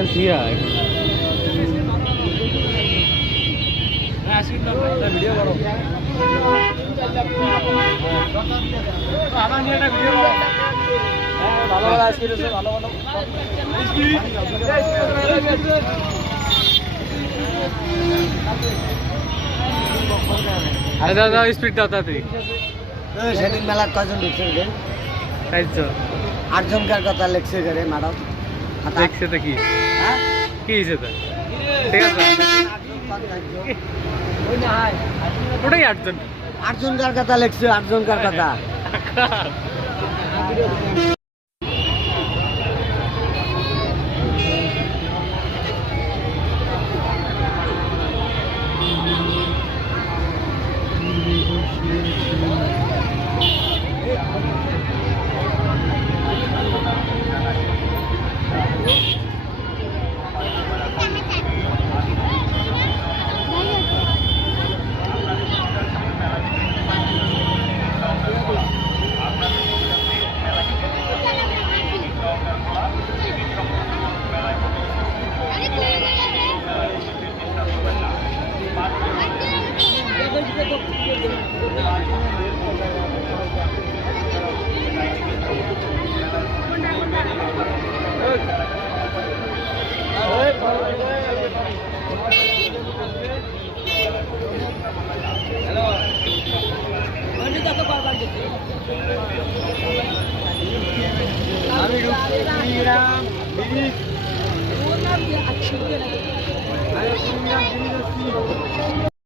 এখান থিয়া ভিডিও করো আমার একটা ভিডিও করো ভালো ভালো আজকে ভালো ভালো আচ্ছা দাও স্পিড দাও তাড়াতাড়ি সেদিন মেলা কজন লিখছে রে? 8জনকার কথা লিখছে রে ম্যাডাম। দেখছে তো কি হ্যাঁ কি হয়েছে তো ঠিক আছে ওটাই 8জন 8জনকার কথা লিখছে 8জনকার কথা। আমি